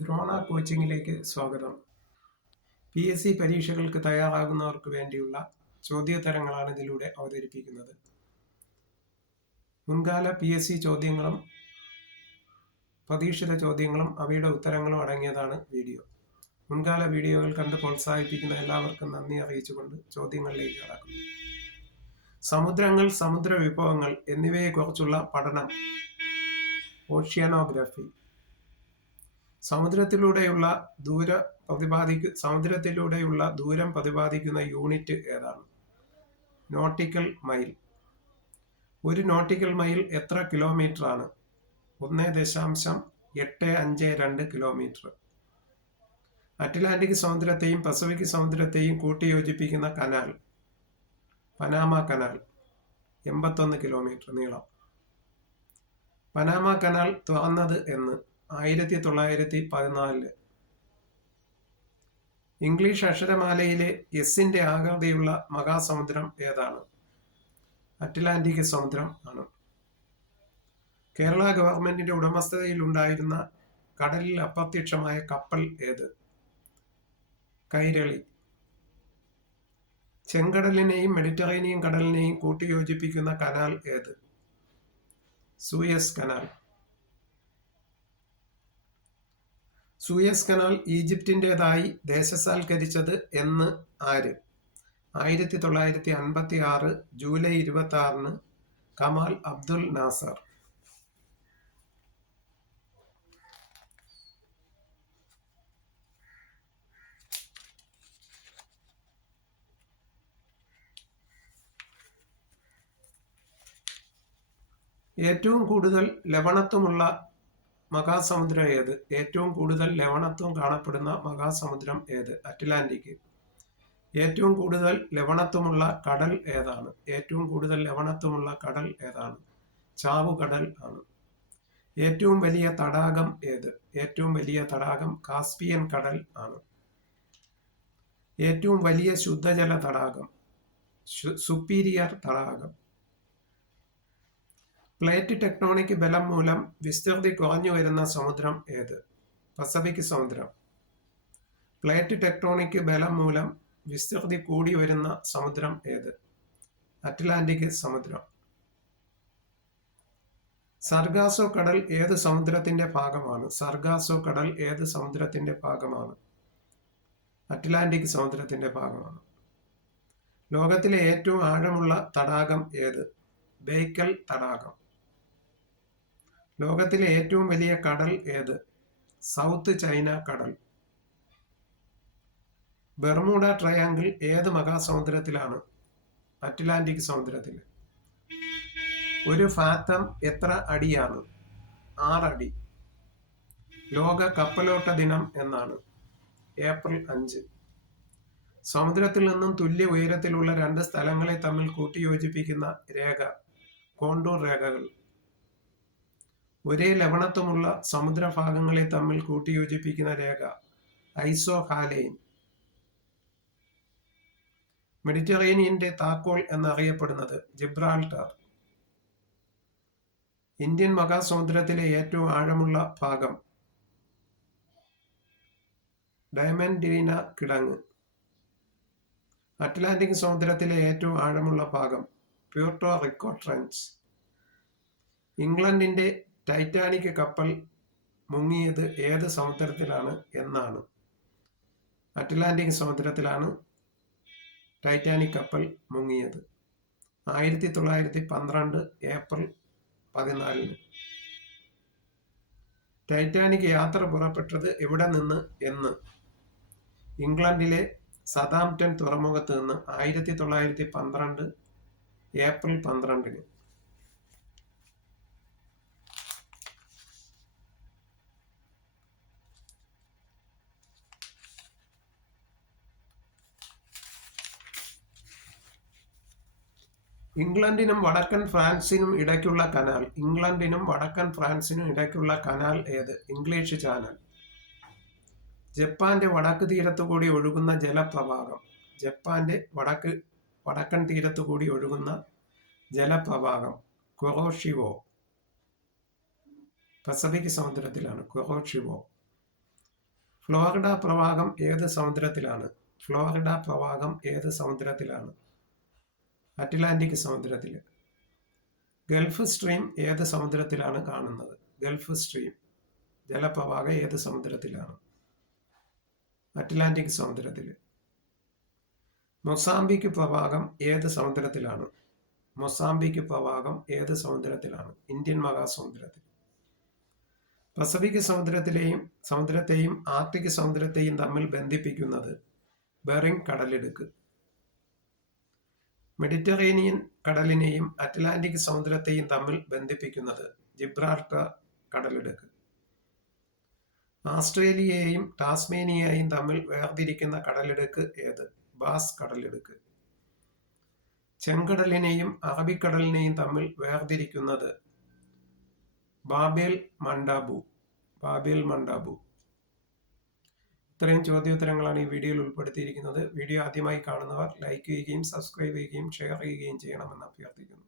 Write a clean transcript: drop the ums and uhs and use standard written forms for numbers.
ദ്രോണ കോച്ചിങ്ങിലേക്ക് സ്വാഗതം. PSC പരീക്ഷകൾക്ക് തയ്യാറാകുന്നവർക്ക് വേണ്ടിയുള്ള ചോദ്യോത്തരങ്ങളാണ് ഇതിലൂടെ അവതരിപ്പിക്കുന്നത്. മുൻകാല PSC ചോദ്യങ്ങളും പ്രതീക്ഷിത ചോദ്യങ്ങളും അവയുടെ ഉത്തരങ്ങളും അടങ്ങിയതാണ് വീഡിയോ. മുൻകാല വീഡിയോകൾ കണ്ട് പ്രോത്സാഹിപ്പിക്കുന്ന എല്ലാവർക്കും നന്ദി അറിയിച്ചുകൊണ്ട് ചോദ്യങ്ങളിലേക്ക് കടക്കുന്നു. സമുദ്രങ്ങൾ, സമുദ്ര വിഭവങ്ങൾ എന്നിവയെക്കുറിച്ചുള്ള പഠനം ഓഷ്യാനോഗ്രഫി. സമുദ്രത്തിലൂടെയുള്ള ദൂരം പ്രതിപാദിക്കുന്ന യൂണിറ്റ് ഏതാണ്? Nautical mile. ഒരു നോട്ടിക്കൽ മൈൽ എത്ര കിലോമീറ്റർ ആണ്? 1.852 കിലോമീറ്റർ. അറ്റ്ലാന്റിക് സമുദ്രത്തെയും പസഫിക് സമുദ്രത്തെയും കൂട്ടിയോജിപ്പിക്കുന്ന കനാൽ പനാമ കനാൽ, 81 കിലോമീറ്റർ നീളം. പനാമ കനാൽ തുറന്നത് എന്ന്? 1914. ഇംഗ്ലീഷ് അക്ഷരമാലയിലെ എസിന്റെ ആകൃതിയുള്ള മഹാസമുദ്രം ഏതാണ്? അറ്റ്ലാന്റിക് സമുദ്രം ആണ്. കേരള ഗവൺമെന്റിന്റെ ഉടമസ്ഥതയിലുണ്ടായിരുന്ന കടലിൽ അപ്രത്യക്ഷമായ കപ്പൽ ഏത്? കൈരളി. ചെങ്കടലിനെയും മെഡിറ്ററേനിയൻ കടലിനെയും കൂട്ടിയോജിപ്പിക്കുന്ന കനാൽ ഏത്? Suez canal. സൂയസ് കനാൽ ഈജിപ്തിൻ്റെതായി ദേശസാൽക്കരിച്ചത് എന്ന്? ആര്? 1956 ജൂലൈ 26 കമാൽ അബ്ദുൽ നാസർ. ഏറ്റവും കൂടുതൽ ലവണത്വമുള്ള മഹാസമുദ്രം ഏത്? ഏറ്റവും കൂടുതൽ ലവണത്വം കാണപ്പെടുന്ന മഹാസമുദ്രം ഏത്? അറ്റ്ലാന്റിക്. ഏറ്റവും കൂടുതൽ ലവണത്വമുള്ള കടൽ ഏതാണ്? ഏറ്റവും കൂടുതൽ ലവണത്വമുള്ള കടൽ ഏതാണ്? ചാവുകടൽ ആണ്. ഏറ്റവും വലിയ തടാകം ഏത്? ഏറ്റവും വലിയ തടാകം കാസ്പിയൻ കടൽ ആണ്. ഏറ്റവും വലിയ ശുദ്ധജല തടാകം സുപ്പീരിയർ തടാകം. പ്ലേറ്റ് ടെക്ടോണിക് ബലം മൂലം വിസ്തൃതി കുറഞ്ഞു വരുന്ന സമുദ്രം ഏത്? പസഫിക് സമുദ്രം. പ്ലേറ്റ് ടെക്ടോണിക് ബലം മൂലം വിസ്തൃതി കൂടി വരുന്ന സമുദ്രം ഏത്? അറ്റ്ലാന്റിക് സമുദ്രം. സർഗാസോ കടൽ ഏത് സമുദ്രത്തിന്റെ ഭാഗമാണ്? സർഗാസോ കടൽ ഏത് സമുദ്രത്തിന്റെ ഭാഗമാണ്? അറ്റ്ലാന്റിക് സമുദ്രത്തിന്റെ ഭാഗമാണ്. ലോകത്തിലെ ഏറ്റവും ആഴമുള്ള തടാകം ഏത്? ബേക്കൽ തടാകം. ലോകത്തിലെ ഏറ്റവും വലിയ കടൽ ഏത്? സൗത്ത് ചൈന കടൽ. ബെർമുഡ ട്രയാങ്കിൾ ഏത് മഹാസമുദ്രത്തിലാണ്? അറ്റ്ലാന്റിക് സമുദ്രത്തിൽ. ഒരു ഫാത്തം എത്ര അടിയാണ്? 6 അടി. ലോക കപ്പലോട്ട ദിനം എന്നാണ്? ഏപ്രിൽ 5. സമുദ്രത്തിൽ നിന്നും തുല്യ ഉയരത്തിലുള്ള 2 സ്ഥലങ്ങളെ തമ്മിൽ കൂട്ടിയോജിപ്പിക്കുന്ന രേഖ കോണ്ടൂർ രേഖകൾ. ഒരേ ലവണത്വമുള്ള സമുദ്രഭാഗങ്ങളെ തമ്മിൽ കൂട്ടിയോജിപ്പിക്കുന്ന രേഖ ഐസോഹാലൈൻ. മെഡിറ്ററേനിയന്റെ താക്കോൽ എന്നറിയപ്പെടുന്നത് ജിബ്രാൾട്ടർ. ഇന്ത്യൻ മഹാസമുദ്രത്തിലെ ഏറ്റവും ആഴമുള്ള ഭാഗം ഡയമൻഡീന കിടങ്ങ്. അറ്റ്ലാന്റിക് സമുദ്രത്തിലെ ഏറ്റവും ആഴമുള്ള ഭാഗം പ്യൂർട്ടോ റിക്കോ ട്രെഞ്ച്. ഇംഗ്ലണ്ടിന്റെ ടൈറ്റാനിക് കപ്പൽ മുങ്ങിയത് ഏത് സമുദ്രത്തിലാണ് എന്നാണ്? അറ്റ്ലാന്റിക് സമുദ്രത്തിലാണ് ടൈറ്റാനിക് കപ്പൽ മുങ്ങിയത് 1912 ഏപ്രിൽ 14. ടൈറ്റാനിക് യാത്ര പുറപ്പെട്ടത് എവിടെ നിന്ന് എന്ന്? ഇംഗ്ലണ്ടിലെ സതാംപ്ടൺ തുറമുഖത്ത് നിന്ന് 1912 ഏപ്രിൽ 12. ഇംഗ്ലണ്ടിനും വടക്കൻ ഫ്രാൻസിനും ഇടയ്ക്കുള്ള കനാൽ. ഇംഗ്ലണ്ടിനും വടക്കൻ ഫ്രാൻസിനും ഇടയ്ക്കുള്ള കനാൽ ഏത്? English channel. ജപ്പാന്റെ വടക്ക് തീരത്തുകൂടി ഒഴുകുന്ന ജലപ്രവാഹം. ജപ്പാന്റെ വടക്കൻ തീരത്തുകൂടി ഒഴുകുന്ന ജലപ്രവാഹം കുറോഷിവോ. പസഫിക് സമുദ്രത്തിലാണ് കുറോഷിവോ. ഫ്ലോറിഡ പ്രവാഹം ഏത് സമുദ്രത്തിലാണ്? ഫ്ലോറിഡ പ്രവാഹം ഏത് സമുദ്രത്തിലാണ്? അറ്റ്ലാന്റിക് സമുദ്രത്തിൽ. ഗൾഫ് സ്ട്രീം ഏത് സമുദ്രത്തിലാണ് കാണുന്നത്? ഗൾഫ് സ്ട്രീം ജലപ്രവാഹം ഏത് സമുദ്രത്തിലാണ്? അറ്റ്ലാന്റിക് സമുദ്രത്തിൽ. മൊസാംബിക് പ്രവാഹം ഏത് സമുദ്രത്തിലാണ്? മൊസാംബിക് പ്രവാഹം ഏത് സമുദ്രത്തിലാണ്? ഇന്ത്യൻ മഹാസമുദ്രത്തിൽ. പസഫിക് സമുദ്രത്തെയും ആർട്ടിക് സമുദ്രത്തെയും തമ്മിൽ ബന്ധിപ്പിക്കുന്നത് ബെറിംഗ് കടലിടുക്ക്. മെഡിറ്ററേനിയൻ കടലിനെയും അറ്റ്ലാന്റിക് സമുദ്രത്തെയും തമ്മിൽ ബന്ധിപ്പിക്കുന്നത് ജിബ്രാൾട്ടർ കടലിടുക്ക്. ആസ്ട്രേലിയയെയും ടാസ്മേനിയയെയും തമ്മിൽ വേർതിരിക്കുന്ന കടലിടുക്ക് ഏത്? ബാസ് കടലിടുക്ക്. ചെങ്കടലിനെയും അറബിക്കടലിനെയും തമ്മിൽ വേർതിരിക്കുന്നത് ബാബേൽ മണ്ടാബു. ബാബേൽ മണ്ടാബു. ഇത്രയും ചോദ്യോത്തരങ്ങളാണ് ഈ വീഡിയോയിൽ ഉൾപ്പെടുത്തിയിരിക്കുന്നത്. വീഡിയോ ആദ്യമായി കാണുന്നവർ ലൈക്ക് ചെയ്യുകയും സബ്സ്ക്രൈബ് ചെയ്യുകയും ഷെയർ ചെയ്യുകയും ചെയ്യണമെന്ന് അഭ്യർത്ഥിക്കുന്നു.